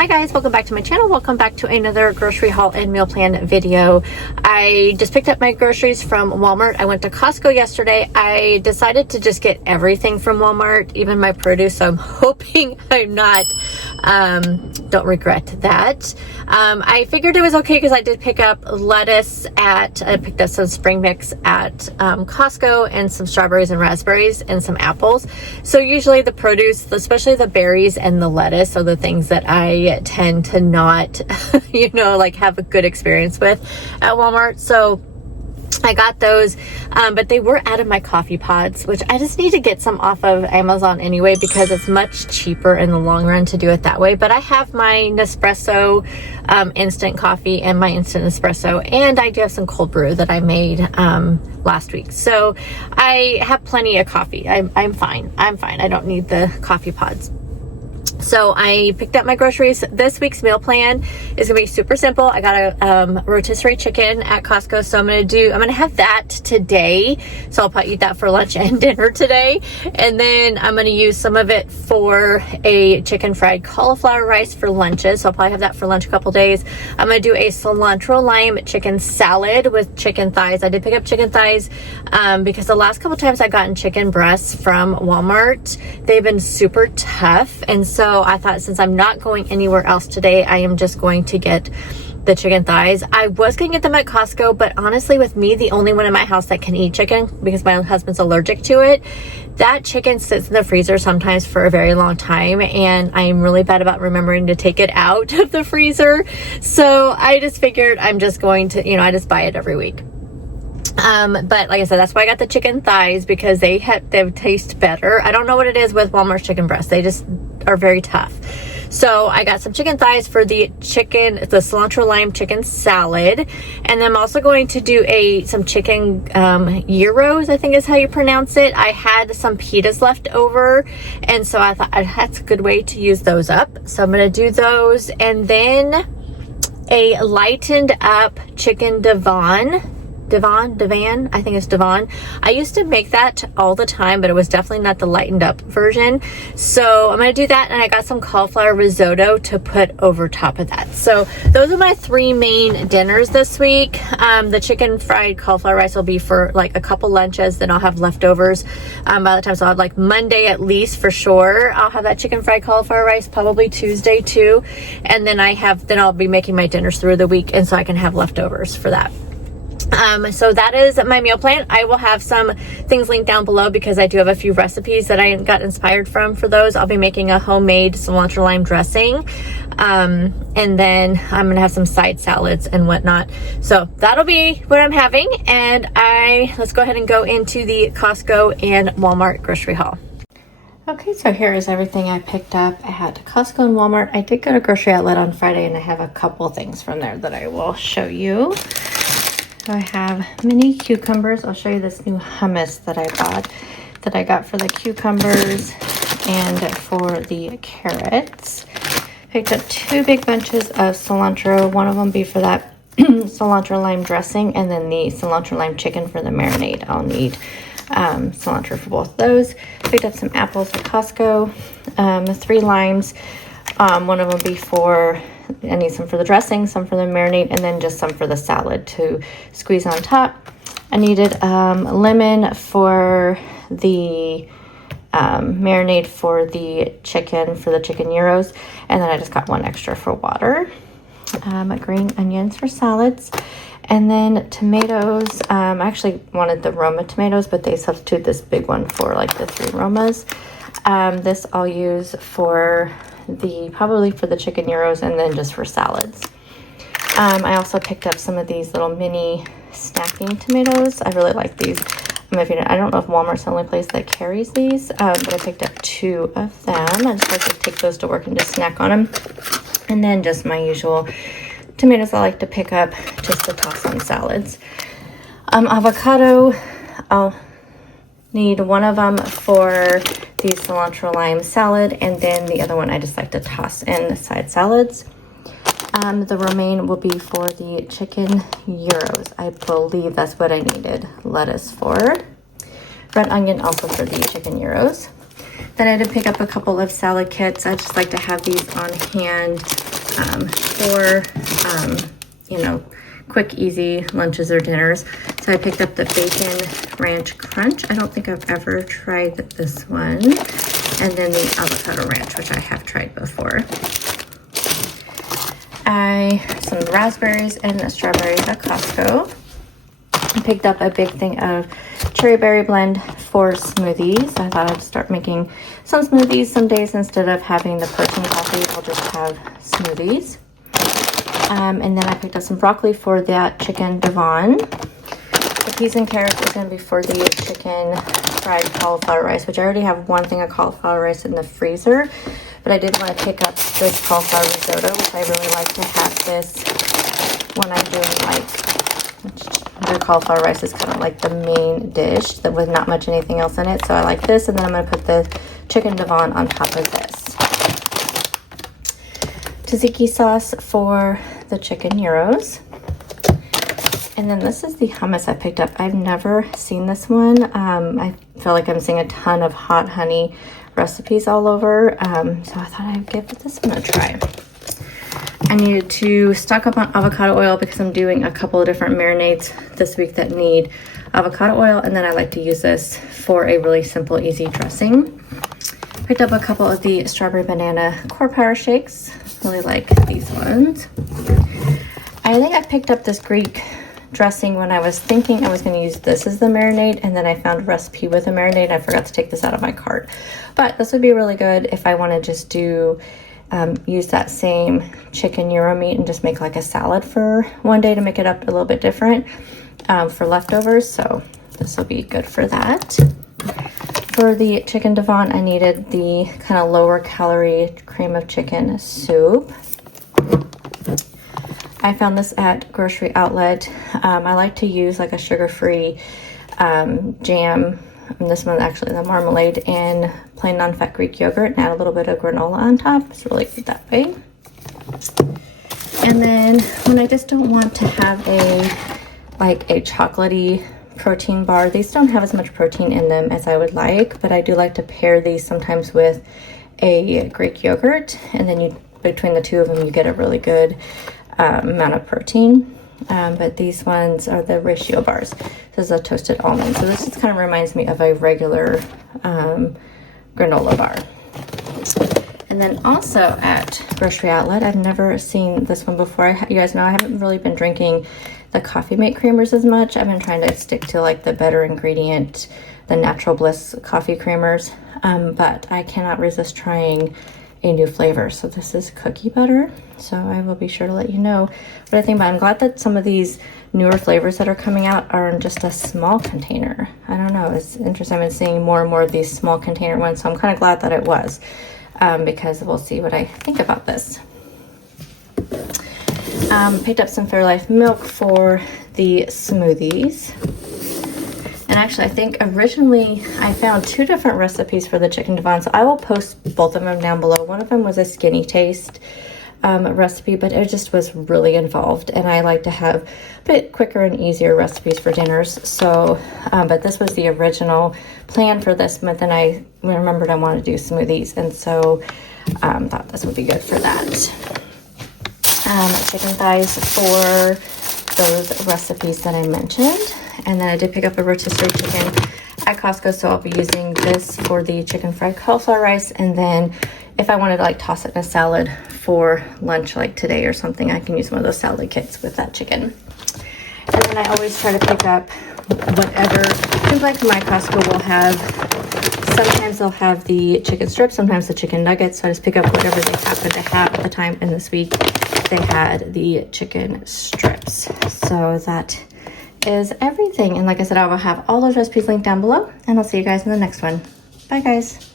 Hi guys, welcome back to my channel. Welcome back to another grocery haul and meal plan video. I just picked up my groceries from Walmart. I went to Costco yesterday. I decided to just get everything from Walmart, even my produce. So I'm hoping I'm not, don't regret that. I figured it was okay because I did pick up lettuce I picked up some spring mix at Costco and some strawberries and raspberries and some apples. So usually the produce, especially the berries and the lettuce, are the things that I tend to not, like have a good experience with at Walmart. So I got those, but they were out of my coffee pods, which I just need to get some off of Amazon anyway, because it's much cheaper in the long run to do it that way. But I have my Nespresso instant coffee and my instant espresso, and I do have some cold brew that I made last week. So I have plenty of coffee. I'm fine. I don't need the coffee pods. So I picked up my groceries. This week's meal plan is gonna be super simple. I got a rotisserie chicken at Costco, so I'm gonna have that today. So I'll probably eat that for lunch and dinner today. And then I'm gonna use some of it for a chicken fried cauliflower rice for lunches. So I'll probably have that for lunch a couple days. I'm gonna do a cilantro lime chicken salad with chicken thighs. I did pick up chicken thighs because the last couple times I've gotten chicken breasts from Walmart, they've been super tough. And so I thought, since I'm not going anywhere else today, I am just going to get the chicken thighs. I was going to get them at Costco, but honestly, with me, the only one in my house that can eat chicken, because my husband's allergic to it, that chicken sits in the freezer sometimes for a very long time, and I'm really bad about remembering to take it out of the freezer. So I just figured I'm just going to, I just buy it every week. But like I said, that's why I got the chicken thighs, because they taste better. I don't know what it is with Walmart's chicken breasts. They just are very tough. So I got some chicken thighs for the cilantro lime chicken salad. And then I'm also going to do some chicken gyros, I think is how you pronounce it. I had some pitas left over, and so I thought that's a good way to use those up. So I'm going to do those. And then a lightened up chicken divan, I think it's divan. I used to make that all the time, but it was definitely not the lightened up version. So I'm gonna do that, and I got some cauliflower risotto to put over top of that. So those are my three main dinners this week. The chicken fried cauliflower rice will be for like a couple lunches, then I'll have leftovers by the time. So I'll have like Monday at least for sure. I'll have that chicken fried cauliflower rice, probably Tuesday too. And then I'll be making my dinners through the week, and so I can have leftovers for that. So that is my meal plan. I will have some things linked down below, because I do have a few recipes that I got inspired from for those. I'll be making a homemade cilantro lime dressing. And then I'm going to have some side salads and whatnot. So that'll be what I'm having. And let's go ahead and go into the Costco and Walmart grocery haul. Okay, so here is everything I picked up at Costco and Walmart. I did go to Grocery Outlet on Friday, and I have a couple things from there that I will show you. So I have mini cucumbers. I'll show you this new hummus that I got for the cucumbers and for the carrots. Picked up 2 big bunches of cilantro. One of them be for that cilantro lime dressing, and then the cilantro lime chicken for the marinade. I'll need cilantro for both of those. Picked up some apples at Costco, 3 limes. One of them be for, I need some for the dressing, some for the marinade, and then just some for the salad to squeeze on top. I needed lemon for the marinade for the chicken gyros, and then I just got 1 extra for water. Green onions for salads, and then tomatoes. I actually wanted the Roma tomatoes, but they substitute this big one for like the 3 Romas. This I'll use for probably for the chicken gyros, and then just for salads. I also picked up some of these little mini snacking tomatoes. I really like these. I don't know if Walmart's the only place that carries these, but I picked up 2 of them. I just like to take those to work and just snack on them. And then just my usual tomatoes I like to pick up just to toss on salads. Avocado, I'll need 1 of them for the cilantro lime salad, and then the other one I just like to toss in side salads. The romaine will be for the chicken gyros. I believe that's what I needed lettuce for. Red onion also for the chicken gyros. Then I did pick up a couple of salad kits. I just like to have these on hand for, you know, quick, easy lunches or dinners. So I picked up the Bacon Ranch Crunch. I don't think I've ever tried this one. And then the Avocado Ranch, which I have tried before. Some raspberries and strawberries at Costco. I picked up a big thing of cherry berry blend for smoothies. I thought I'd start making some smoothies some days. Instead of having the protein coffee, I'll just have smoothies. And then I picked up some broccoli for that chicken Devon. The peas and carrots is going to be for the chicken fried cauliflower rice, which I already have one thing of cauliflower rice in the freezer. But I did want to pick up this cauliflower risotto, which I really like to have this when I'm doing like, the cauliflower rice is kind of like the main dish that with not much anything else in it. So I like this, and then I'm going to put the chicken Devon on top of this. Tzatziki sauce for the chicken gyros. And then this is the hummus I picked up. I've never seen this one. I feel like I'm seeing a ton of hot honey recipes all over. So I thought I'd give this one a try. I needed to stock up on avocado oil because I'm doing a couple of different marinades this week that need avocado oil. And then I like to use this for a really simple, easy dressing. Picked up a couple of the strawberry banana core power shakes. Really like these ones. I think I picked up this Greek dressing when I was thinking I was going to use this as the marinade, and then I found a recipe with a marinade and I forgot to take this out of my cart. But this would be really good if I want to just do use that same chicken gyro meat and just make like a salad for one day to make it up a little bit different for leftovers. So this will be good for that. For the chicken Devon, I needed the kind of lower calorie cream of chicken soup. I found this at Grocery Outlet. I like to use like a sugar-free jam. And this one actually the marmalade and plain non-fat Greek yogurt, and add a little bit of granola on top. It's really good that way. And then when I just don't want to have a chocolatey protein bar, these don't have as much protein in them as I would like, but I do like to pair these sometimes with a Greek yogurt, and then between the two of them you get a really good amount of protein. But these ones are the ratio bars. This is a toasted almond, so this just kind of reminds me of a regular granola bar. And then also at Grocery Outlet, I've never seen this one before. You guys know I haven't really been drinking the Coffee Mate creamers as much. I've been trying to stick to like the better ingredient, the Natural Bliss coffee creamers, but I cannot resist trying a new flavor. So this is cookie butter, so I will be sure to let you know what I think. But I'm glad that some of these newer flavors that are coming out are in just a small container. I don't know, it's interesting. I've been seeing more and more of these small container ones, so I'm kind of glad that it was, because we'll see what I think about this. Picked up some Fairlife milk for the smoothies. And actually, I think originally I found two different recipes for the chicken Devon, so I will post both of them down below. One of them was a skinny taste recipe, but it just was really involved, and I like to have a bit quicker and easier recipes for dinners. So, but this was the original plan for this, but then I remembered I wanted to do smoothies, and so thought this would be good for that. Chicken thighs for those recipes that I mentioned. And then I did pick up a rotisserie chicken at Costco, so I'll be using this for the chicken fried cauliflower rice. And then if I wanted to like toss it in a salad for lunch like today or something, I can use one of those salad kits with that chicken. And then I always try to pick up whatever, seems like my Costco will have, sometimes they'll have the chicken strips, sometimes the chicken nuggets. So I just pick up whatever they happen to have at the time. And this week they had the chicken strips. So that is everything. And like I said, I will have all those recipes linked down below, and I'll see you guys in the next one. Bye guys.